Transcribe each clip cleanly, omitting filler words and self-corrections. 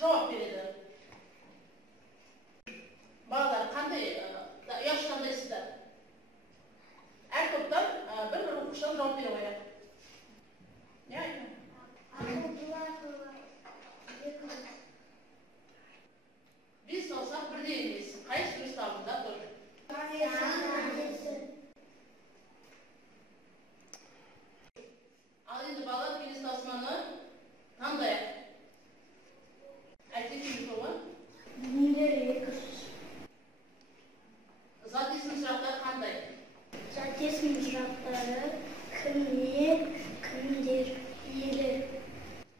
жауап береді. Балалар, қандай яш таңдайсыздар? Әр топтан бір оқушыдан жауап бере қояды. Не айтам? Біз болсақ бірдей емес. Қайсы сөз табында тұр? Ал енді балалар келесі тасыманы таңдайық. Әйтеке тобы? Зат есім сұрақтары қандай? Зат есім сұрақтары кімнер, кімдер, елі.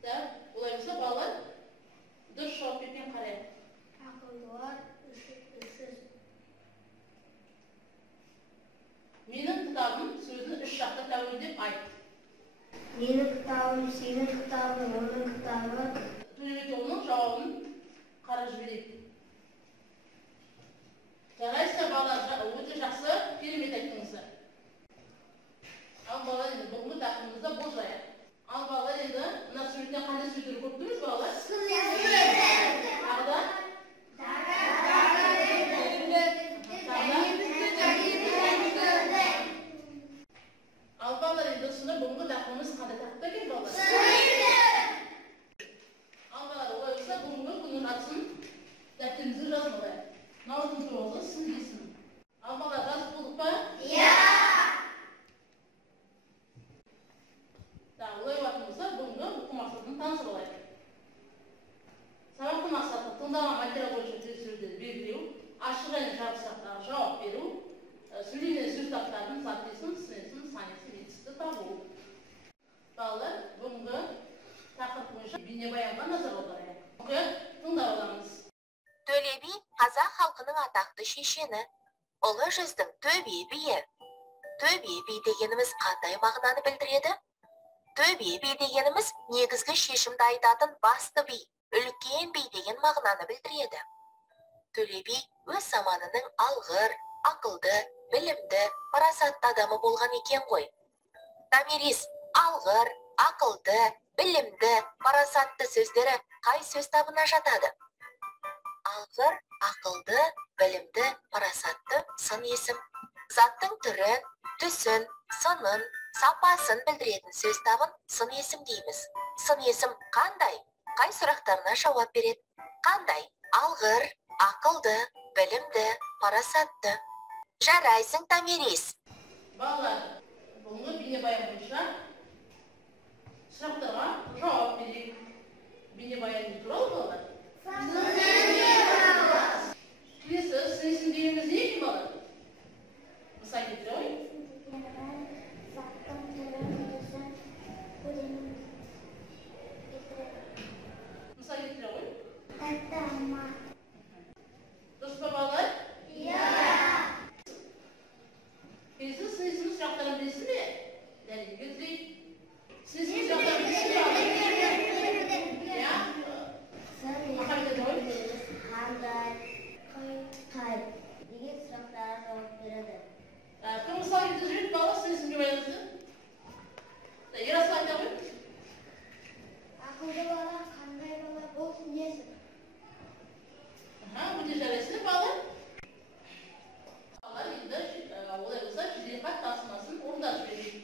Да, олай болса балалар дұрыс жауап берген қарайық. Ақылдылар, үсіз. Менің кітабым сөзін үш жақта тәуелдеп айт. Менің кітабым, сенің кітабың, оның кітабы. Төлебек тобының жауабын қарап жіберейік. Жарайсыздар балалар, өте жақсы керемет айттыңыздар. Ал балалар енді бүгінгі тақырыбымызда бұл жайық. Ал балалар енді мына суреттен қандай сөздер көп көрдіңіз балалар? Ал балалар енді осыны бүгінгі тақырыбымыз қандай тақырыпта екен балалар? Ал балалар олай болса бүгінгі күннің атысын дәптеріңізге жазып алайық. Наурыздың 9-ы сын есім. Ал балалар жазып болдық па? Иә! Олай болатын болса бүгінгі оқу мақсатын танысып алайық. Сабақтың мақсаты тыңдалған материал бойынша сөздерді белгілеу, ашық және жабық сұрақтарға жауап беру, сөйлемдегі сөз таптардың зат есім, сын есім, сан есім, етістікті табу. Балалар, бүгінгі тақырып бойынша бейнебаянға назар аударайық. Мұқият тыңдап аламыз. Төле би қазақ халқының атақты шешені, ұлы жүздің төбе биі. Төбе би дегеніміз қандай мағынаны білдіреді? Төбе би дегеніміз негізгі шешімді айтатын басты би, үлкен би деген мағынаны білдіреді. Төле би өз заманының алғыр, ақылды, білімді, парасатты адамы болған екен ғой. Томирис, алғыр, ақылды, білімді, парасатты сөздері қай сөз табына жатады? Алғыр, ақылды, білімді, парасатты сын есім. Заттың түрін, түсін, сынын, сапасын білдіретін сөз табын сын есім дейміз. Сын есім қандай? Қай сұрақтарына жауап береді? Қандай? Алғыр, ақылды, білімді, парасатты. Жарайсың, Томирис. Балалар, бүгінгі бейнебаян бойынша сұрақтарға жауап берейік. Бейнебаян туралы балалар? Келесі сын есім дегеніміз не екен балалар? Мысал келтіре қойып. Мысал келтіре қойып. Дұрыс па балалар? Иә! Келесі сын есім сұрақтарын білесіз бе? Дәлел келтірейік. Сын есім сұрақтарын білесіз бе? Иә? Мақал келтіре қойып. Қай деген сұрақтарға жауап береді. Кім мысал келтіріп жүреді балалар сын есімге байланысты? Ерасыл айта қойып. Ақылды бала, қандай бала болсын десін. Өте жарайсыздар балалар. Балалар енді олай болса жедел-хат тапсырмасын орындап жіберейік.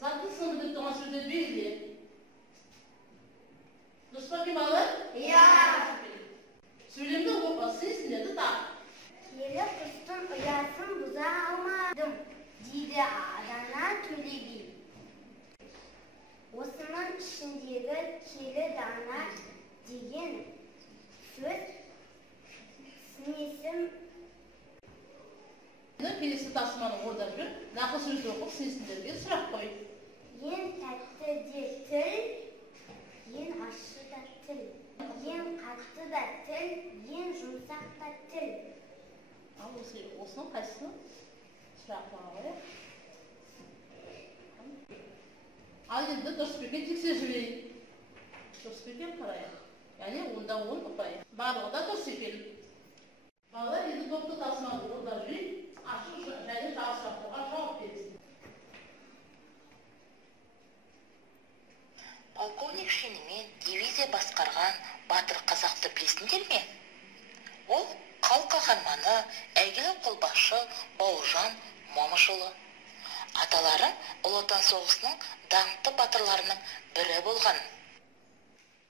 Заттың сынын білдіріп тұрған сөздерді белгіле. Дұрыс па екен балалар? Иә! Сөйлемді оқы, сын есімдерді тап. Келі құстың ұясын бұза алмадым, дейді Адана Төле би. Осының ішіндегі келі дана деген сөз сын есім. Келесі тапсырманы орындап жүр. Нақыл сөзді оқып, сын есімдерге сұрақ қой. Ең тәтті де тіл, ең ащы да тіл. Ең қатты да тіл, ең жұмсақ та тіл. Ал осының қайсыны сұраққа қояйық. Ал енді дұрыс па екен тексеріп жіберейік. Дұрыс па екен қарайық. Яғни 10-да 10 ұпай. Барлығы да дұрыс екен. Балалар енді топты тасымады орда жүрейік, ашық және жағы сұрақтарға жауап бересін. Полковник шенімен дивизия басқарған батыр қазақты білесіңдер ме? Ол халық қаһарманы, әйгілі қолбасшы Бауыржан Момышұлы. Аталары Ұлы Отан соғысының даңқты батырларының бірі болған.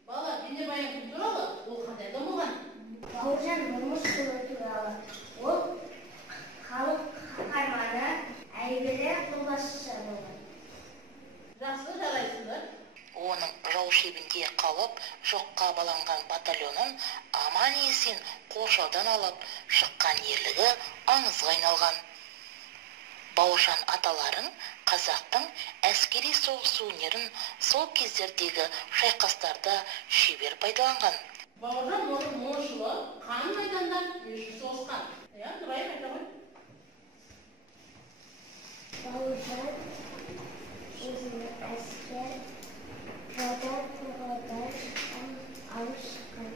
Бала, бейнебаян туралы ол қандай адам болған? Бауыржан Момышұлы туралы. Ол халық қаһарманы, әйгілі қолбасшы болған. Жақсы, жарайсыңдар. Оның жау шебінде қалып, жоққа баланған батальонын аман есен қоршаудан алып, шыққан ерлігі аңызға айналған. Бауыржан аталарын қазақтың әскери соғыс өнерін сол кездердегі шайқастарда шебер пайдаланған. Бауыржан Момышұлы қан майданда не үшін соғысқан? Нұрайым айта ғой. Бауыржан өзінің әскер жаудан қорғаудан алып шыққан.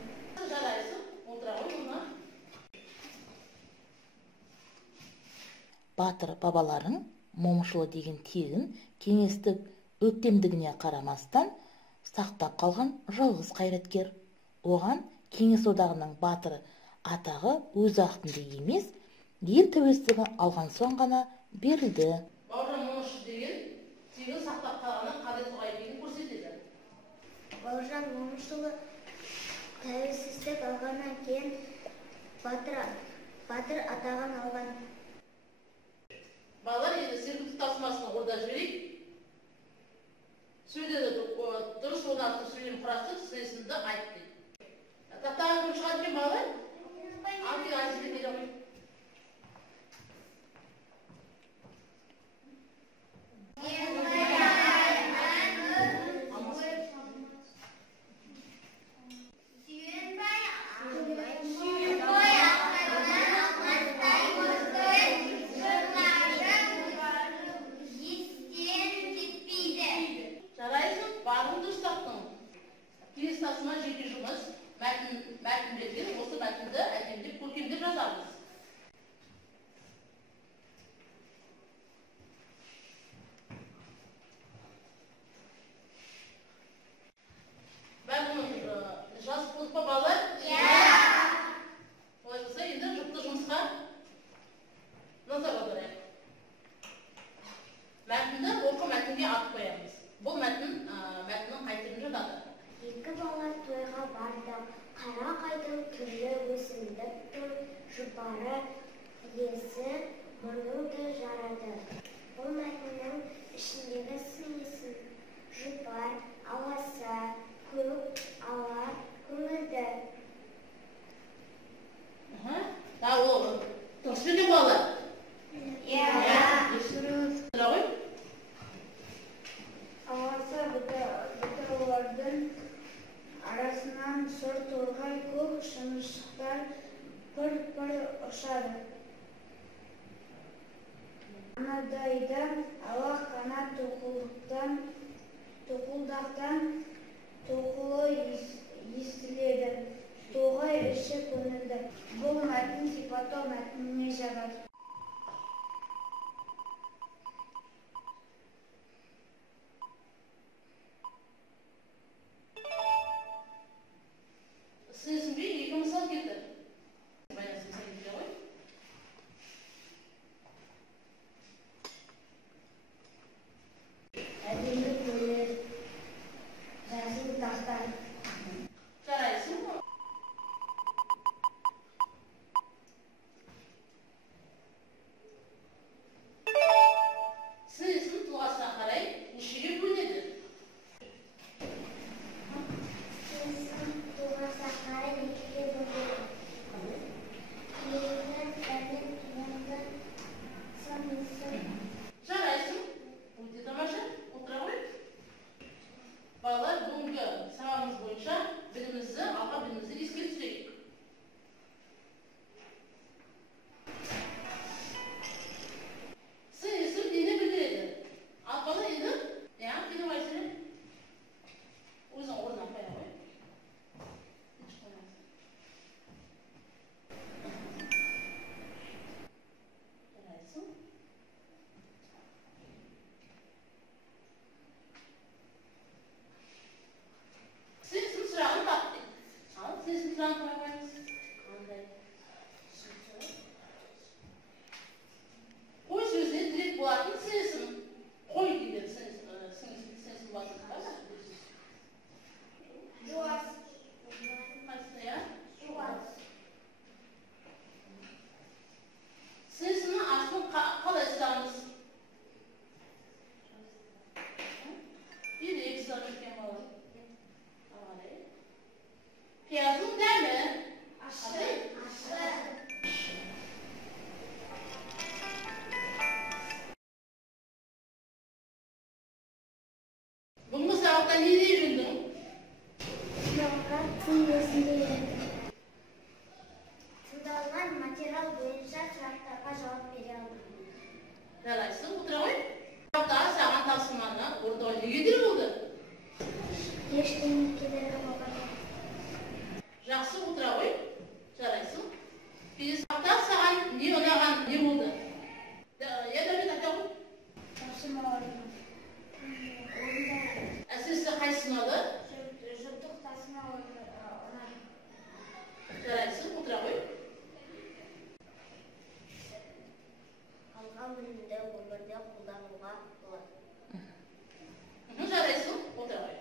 Жарайсың, отыра ғой мұна. Батыр бабаларың Момышұлы деген тегін кеңестік өктемдігіне қарамастан сақтап қалған жалғыз қайраткер. Оған Кеңес одағының батыры атағы өз уақытында емес, ел тәуелсіздігін алған соң ғана берілді. Бауыржан Момышұлы деген тегін сақтап қалғанын қандай соғайбегін көрсетеді. Бауыржан Момышұлы тәуелсіздік алғаннан кейін батыр атағын алған. Балалар енді сергітіп тасымасына орда жіберейік. Сөйледі дұрыс орнатты сөйлем құрасы сіңесімді айтты. Таптаған күн шығады екен балалар? Ал кейін айтып береді ғой. Тасыма жеке жұмыс, мәтін берген, осы мәтінді әдемдеп, көркемдеп жазамыз. Бәл мұны жазып болып па балалар? Олай болса, енді жұпты жұмысқа назар аударайық. Мәтінді оқы мәтінге атып қоямыз. Бұл мәтіннің қай түрін жатады? Екі бала тойға барды, қара қайдың түрлі өсімдіктің жұпары иесі мұрныңды жарады. Бұл мәтіннің ішіндегі сын жұпар, аласа, көк, ала, көңілді. Ол дұрыс берген балалар? Аласа бұтырлардың арасынан сұр торғай көк шымшықтар пыр-пыр ұшады. Анадайдан ала қанат тоқылдақтан тоқылы естіледі. Тоғай іші көңілді. Бұл мәтін сипаттау мәтініне жатады. Сізбе екі мысал келді. Байланысты сәйкес ғой. Әдемі көйлек, жасыл тақтар. Жарайсың. күнінде өмірде қолдануға болады. Жарайсың, отыра қой.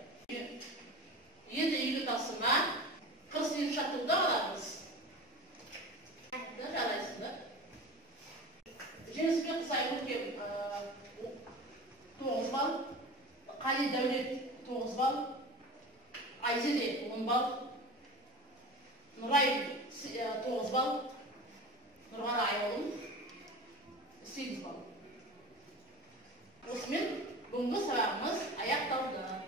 Енді үйге тасыма 48 шаттықты аламыз. Жарайсың да. Женіске Қысай Көркем 9 балл, Қали Дәулет 9 балл, Айзеде 10 балл, Нұрайым 9 балл, Нұрғана Айолым 8 балл. Осымен бүгінгі сабағымыз аяқталды.